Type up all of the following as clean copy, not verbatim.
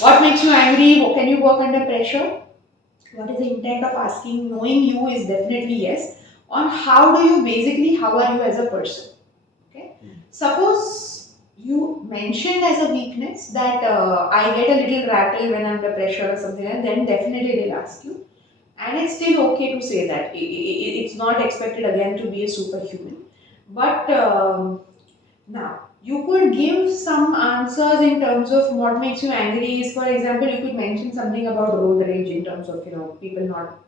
What makes you angry? Can you work under pressure? What is the intent of asking? Knowing you is definitely yes. On how do you basically, how are you as a person? Okay. Suppose you mentioned as a weakness that I get a little rattled when I'm under pressure or something, and then definitely they'll ask you. And it's still okay to say that. It's not expected again to be a superhuman. But now, you could give some answers in terms of what makes you angry. Is, for example, you could mention something about road rage in terms of people not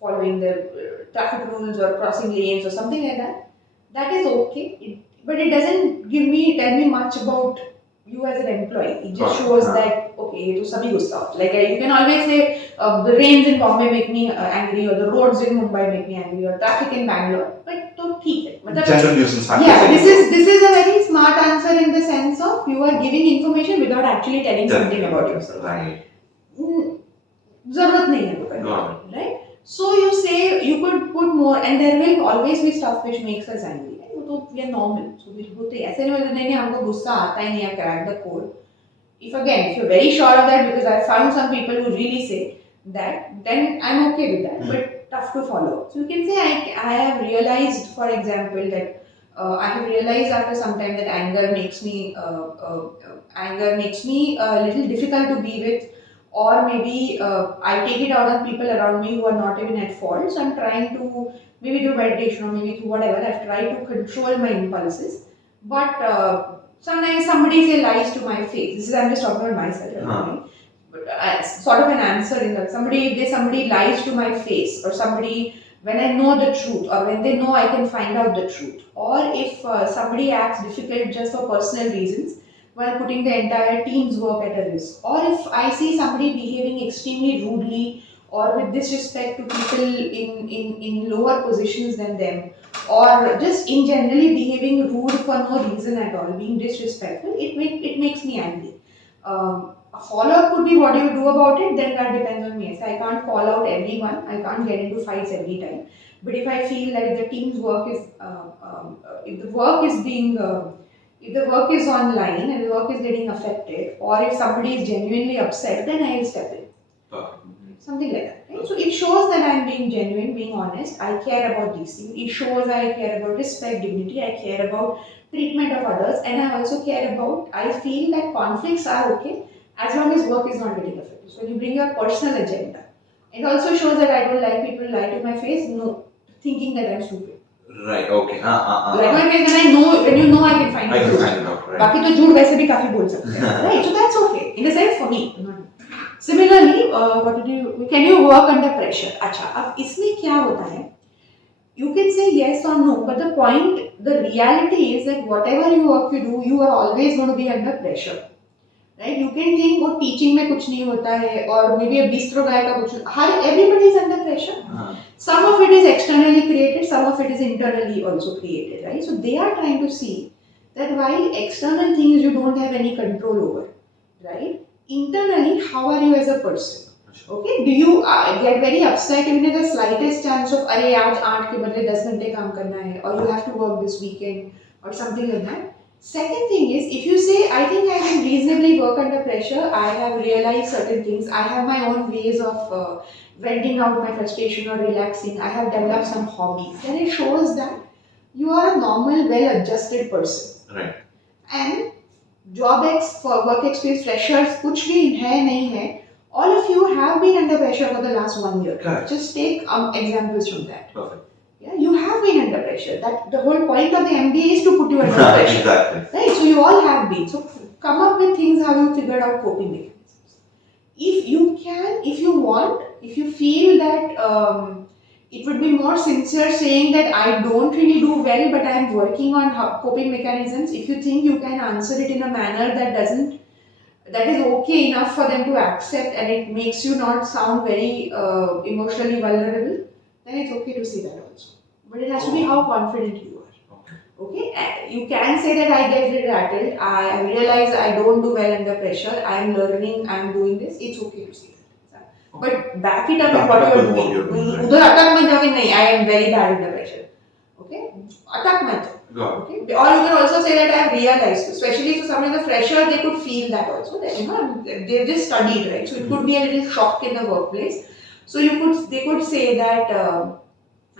following the traffic rules or crossing lanes or something like that. That is okay, but it doesn't tell me much about you as an employee. It just shows that okay, ये तो सभी गुस्सा होता है. Like you can always say the rains in Bombay make me angry, or the roads in Mumbai make me angry, or traffic in Bangalore. But तो ठीक है. मतलब general nuisance factors. Yeah, this is a very smart answer in the sense of you are giving information without actually telling something about yourself. Right. जरूरत नहीं है वो करने की, right? So you say you could put more, and there will always be stuff which makes us angry. Right? वो तो we are normal. So we होते ऐसे नहीं होते नहीं हमको गुस्सा आता ही नहीं है, crack the code. If you're very sure of that, because I found some people who really say that, then I'm okay with that. But tough to follow. So you can say I have realized, for example, that I have realized after some time that anger makes me a little difficult to be with, or maybe I take it out on people around me who are not even at fault. So I'm trying to, maybe through meditation or maybe through whatever, I've tried to control my impulses. But sometimes somebody say lies to my face. This is, I'm just talking about myself. But sort of an answer in that. If somebody lies to my face, or somebody, when I know the truth, or when they know I can find out the truth, or if somebody acts difficult just for personal reasons, while putting the entire team's work at a risk. Or if I see somebody behaving extremely rudely or with disrespect to people in lower positions than them, or just in generally behaving rude for no reason at all, being disrespectful, it makes me angry. A follow-up could be what do you do about it, then that depends on me. So I can't call out everyone, I can't get into fights every time. But if I feel that if the team's work is, if the work is being if the work is online and the work is getting affected, or if somebody is genuinely upset, then I will step in. Something like that. Right? So it shows that I am being genuine, being honest. I care about these things. It shows I care about respect, dignity. I care about treatment of others, and I also care about. I feel that conflicts are okay as long as work is not getting affected. So when you bring your personal agenda, it also shows that I don't like people lie to my face. No, thinking that I'm stupid. Right. Okay. Like my face, when you know, I can find it out. Right. बाकी तो झूठ वैसे भी काफी बोल सकते हैं. Right. So that's okay. In a sense, for me. Similarly, can you work under pressure? अच्छा, अब इसमें क्या होता है? You can say yes or no, but the reality is that whatever work you do, you are always going to be under pressure. Right? You can think वो teaching में कुछ नहीं होता है, और maybe a bistro guy का कुछ, everybody is under pressure. Some of it is externally created, some of it is internally also created, right? So they are trying to see that while external things you don't have any control over, right? Internally, how are you as a person? Okay, do you get very upset even if the slightest chance of अरे आज 8 के बदले 10 घंटे काम करना है, or you have to work this weekend or something like that? Second thing is, if you say, I think I can reasonably work under pressure, I have realized certain things, I have my own ways of venting out my frustration or relaxing, I have developed some hobbies, then it shows that you are a normal, well-adjusted person. Right. And work experience, freshers, कुछ भी है नहीं है, all of you have been under pressure for the last 1 year. Correct. Just take examples from that. Perfect. Yeah, you have been under pressure. That the whole point of the MBA is to put you under pressure. Exactly. Right? So you all have been. So come up with things how you figured out coping mechanisms. If you can, if you want, if you feel that it would be more sincere saying that I don't really do well, but I am working on coping mechanisms. If you think you can answer it in a manner that is okay enough for them to accept, and it makes you not sound very emotionally vulnerable, then it's okay to say that also. But it has to be how confident you are. Okay? You can say that I get rattled, I realize I don't do well under pressure, I am learning, I am doing this, it's okay to say that. But back it up with what you are doing. उधर अटक मत जाओ कि नहीं, I am very bad under pressure. Okay? अटक मत जाओ. Okay. Or you can also say that I have realized, especially for someone in the fresher, they could feel that also. That they've just studied, right? So it could be a little shock in the workplace. So they could say that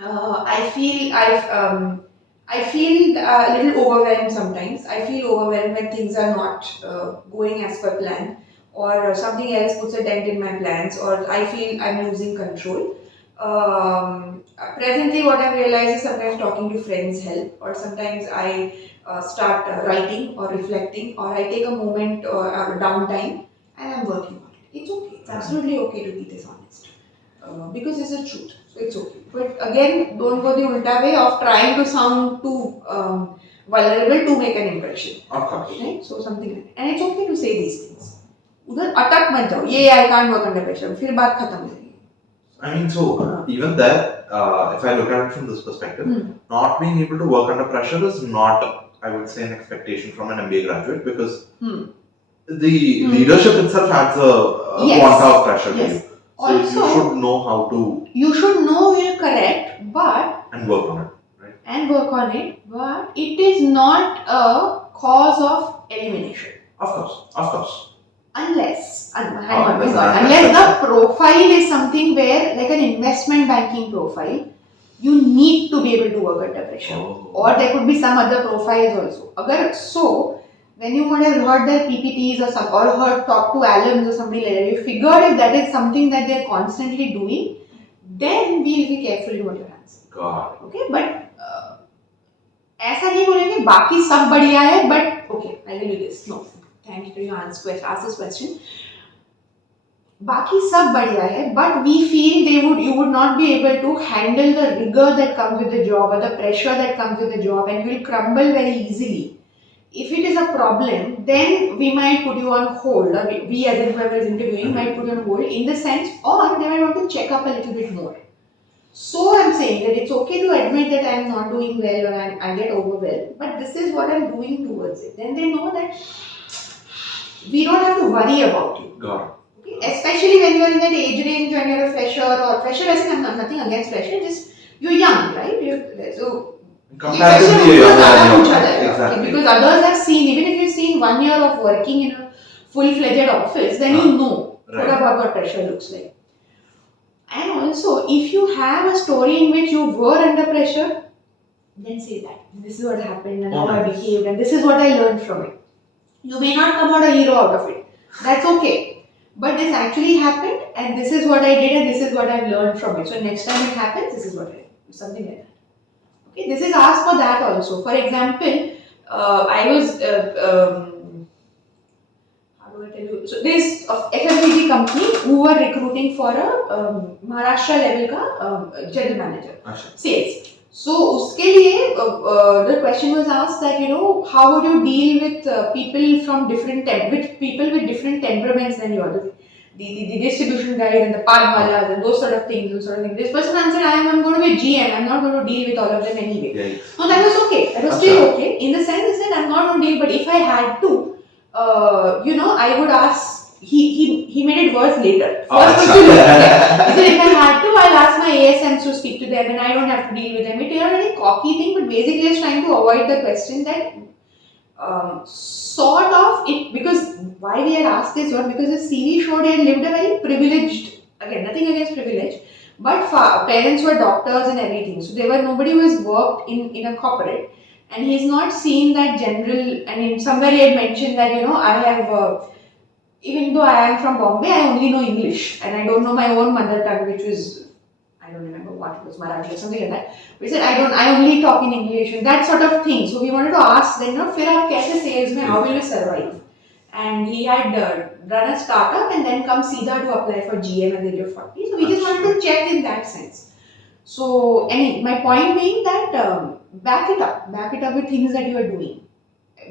I feel a little overwhelmed sometimes. I feel overwhelmed when things are not going as per plan, or something else puts a dent in my plans, or I feel I'm losing control. Presently, what I've realized is sometimes talking to friends help, or sometimes I start writing or reflecting, or I take a moment or downtime and I'm working on it. It's okay. It's absolutely okay to be dishonest because it's the truth. So it's okay. But again, don't go the ulta way of trying to sound too vulnerable to make an impression. Of course. Right? So something like that. And it's okay to say these things. उधर अटक मत जाओ ये I can't work under pressure फिर बात खत्म हो जाएगी. I mean, so even that, if I look at it from this perspective, not being able to work under pressure is not, I would say, an expectation from an MBA graduate, because the leadership itself adds a quanta of pressure to you. So also, you should know how to. You should know you're correct, but and work on it, right? And work on it, but it is not a cause of elimination. Of course. Unless the profile is something where, like an investment banking profile, you need to be able to work under pressure. Or there could be some other profiles also. When you would have heard their PPTs or talk to alums or somebody like that, you figured if that is something that they are constantly doing, then we will be careful in what you answer. God. Okay, but ऐसा नहीं बोलेंगे बाकी सब बढ़िया है, but okay, I will do this. No. Thank you for ask this question. बाकी सब बढ़िया है, but we feel you would not be able to handle the rigor that comes with the job or the pressure that comes with the job, and you will crumble very easily. If it is a problem, then we might put you on hold, or we as whoever is interviewing might put you on hold in the sense, or they might want to check up a little bit more. So I'm saying that it's okay to admit that I'm not doing well or I get overwhelmed, but this is what I'm doing towards it. Then they know that we don't have to worry about you. Got it. Okay? Especially when you're in that age range, when you're a fresher, I'm nothing against fresher, just you're young, right? So comparatively young. Exactly. Because others have seen, even if you've seen 1 year of working in a full-fledged office, then you know what pressure looks like. And also, if you have a story in which you were under pressure, then say that. This is what happened and how I behaved and this is what I learned from it. You may not come out a hero out of it. That's okay. But this actually happened and this is what I did and this is what I've learned from it. So next time it happens, this is what I do. Something like that. Okay, this is asked for that also. For example, I was so this FMCG company who were recruiting for a Maharashtra level ka general manager, sales. So uske liye the question was asked that how would you deal with people from different temperaments than you, the distribution guys and the padmalas and those sort of things. This person answered, I'm going to be GM. I'm not going to deal with all of them anyway. Yeah. No, that was okay. That was still okay. In the sense that I'm not going to deal, but if I had to. I would ask. He made it worse later. First, he said if I had to, I'll ask my ASMs to speak to them, and I don't have to deal with them. It is not a cocky thing, but basically, it's trying to avoid the question that sort of it, because why we had asked this one, because the CV showed he had lived a very privileged. Again, nothing against privilege, but parents were doctors and everything, so there were nobody who has worked in a corporate. And he's not seen that general, somewhere he had mentioned that, I have, even though I am from Bombay, I only know English and I don't know my own mother tongue, which was, I don't remember what it was, Marathi or something like that. We said, I only talk in English and that sort of thing. So we wanted to ask then, फिर आप कैसे sales में, how will you survive? And he had run a startup and then come Seedha to apply for GM at the age of 40. So we just wanted to check in that sense. So, my point being that back it up with things that you are doing.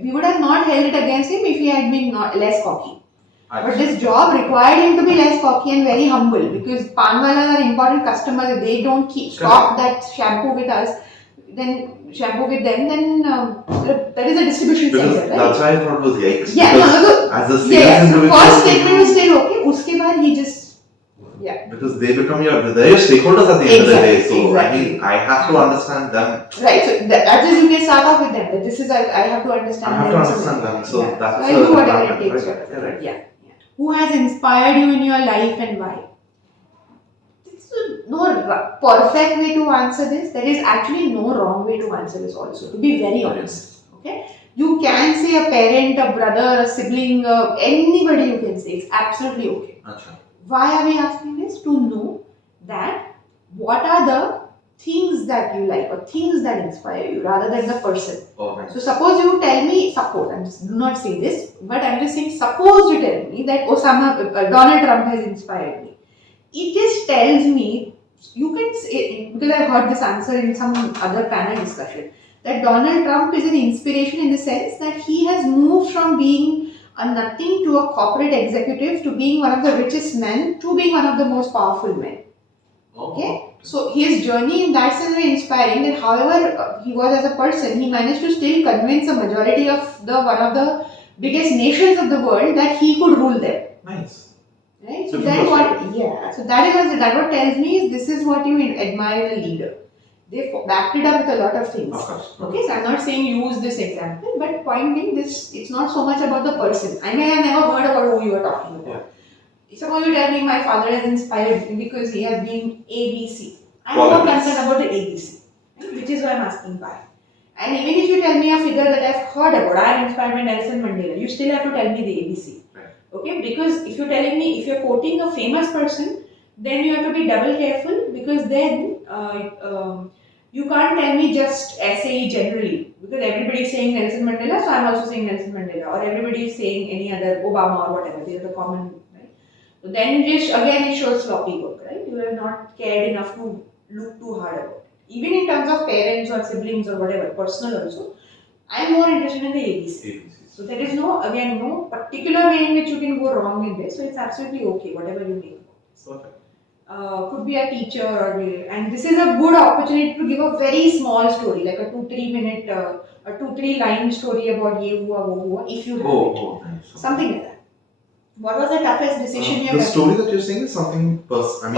We would have not held it against him if he had been less cocky. But this job required him to be less cocky and very humble, because Panwalas are important customers. If they don't stock that shampoo with us, then shampoo with them, then that is a distribution center, right? That's why I thought it was yikes. Yeah, as a sales individual. First statement was still okay. Uske baad he just Yeah. Because they're your stakeholders at the end of the day. So exactly. I mean, I have to understand them. Right. So that is you can start off with them. That this is I have to understand. I have to understand them. So yeah. that's so I do whatever it right? takes. Right. Yeah. Who has inspired you in your life and why? No perfect way to answer this. There is actually no wrong way to answer this also, to be very honest. Okay? You can say a parent, a brother, a sibling, anybody you can say. It's absolutely okay. Achha. Why are we asking this? To know that what are the things that you like or things that inspire you rather than the person. Okay. So suppose you tell me, I'm just do not saying this, but I'm just saying, suppose you tell me that Donald Trump has inspired me. It just tells me, you can say, because I've heard this answer in some other panel discussion, that Donald Trump is an inspiration in the sense that he has moved from being a nothing to a corporate executive to being one of the richest men to being one of the most powerful men. Okay? So his journey in that sense is inspiring that however he was as a person, he managed to still convince a majority of one of the biggest nations of the world that he could rule them. Nice. Right? So then so that what tells me is this is what you admire in a leader. They backed it up with a lot of things. Okay, so I'm not saying use this example, but point being this, it's not so much about the person. I may have never heard about who you are talking about. Suppose you tell me my father has inspired me because he has been ABC. I'm more concerned about the ABC, right? Which is why I'm asking why. And even if you tell me a figure that I've heard about, I'm inspired by Nelson Mandela, you still have to tell me the ABC. Okay, because if you're telling me, if you're quoting a famous person, then you have to be double careful because then you can't tell me just SAE generally because everybody is saying Nelson Mandela, so I'm also saying Nelson Mandela, or everybody is saying any other Obama or whatever. These are the common, right? So then just again it shows sloppy work, right? You have not cared enough to look too hard about it. Even in terms of parents or siblings or whatever, personal also, I am more interested in the ABC. So there is no particular way in which you can go wrong in this. So it's absolutely okay, whatever you make. Perfect. Could be a teacher and this is a good opportunity to give a very small story, like a 2-3 minute, a 2-3 line story about ye hua, wo hua, if you have it. Something like that. What was the toughest decision you have The ever story that you're saying is something personal,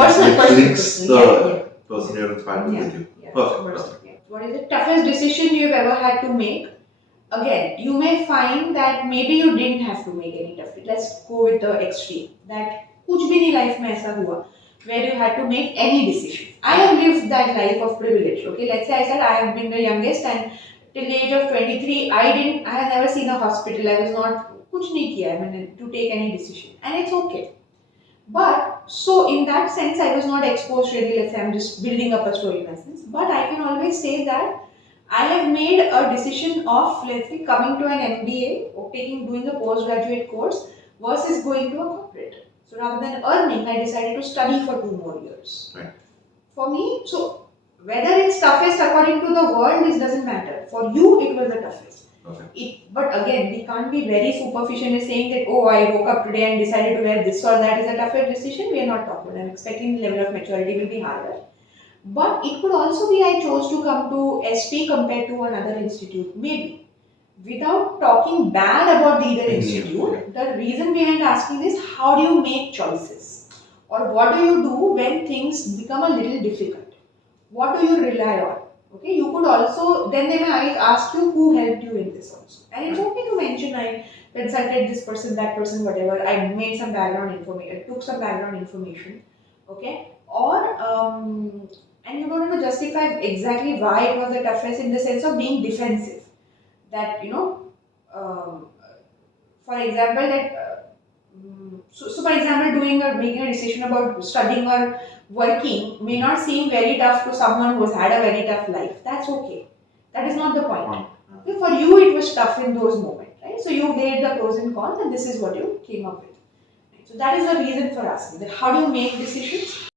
links the person you're inspired with you. Perfect. What is the toughest decision you've ever had to make? Again, you may find that maybe you didn't have to make any tough. Let's go with the extreme. That कुछ भी नहीं life में ऐसा हुआ where you had to make any decision. I have lived that life of privilege. Okay, let's say I said I have been the youngest and till the age of 23, I have never seen a hospital. I was not कुछ नहीं किया. I mean to take any decision, and it's okay. But so in that sense, I was not exposed really. Let's say I'm just building up a story in a sense. But I can always say that I have made a decision of, let's say, coming to an MBA or doing a postgraduate course versus going to a corporate. So rather than earning, I decided to study for 2 more years. Right. For me, so whether it's toughest according to the world, this doesn't matter. For you, it was the toughest. Okay. But again, we can't be very superficial in saying that, oh, I woke up today and decided to wear this or that is a tougher decision. We are not talking. I'm expecting the level of maturity will be higher. But it could also be I chose to come to SP compared to another institute. Maybe. Without talking bad about the other institute, the reason behind asking this, how do you make choices? Or what do you do when things become a little difficult? What do you rely on? Okay, you could also, then they may ask you who helped you in this also. And it's okay to mention I consulted this person, that person, whatever. I made some background information, took some background information. Okay, or and you don't have to justify exactly why it was the toughest in the sense of being defensive. That for example, that so for example, making a decision about studying or working may not seem very tough to someone who has had a very tough life. That's okay. That is not the point. Okay, for you, it was tough in those moments, right? So you weighed the pros and cons, and this is what you came up with. So that is the reason for asking that how do you make decisions?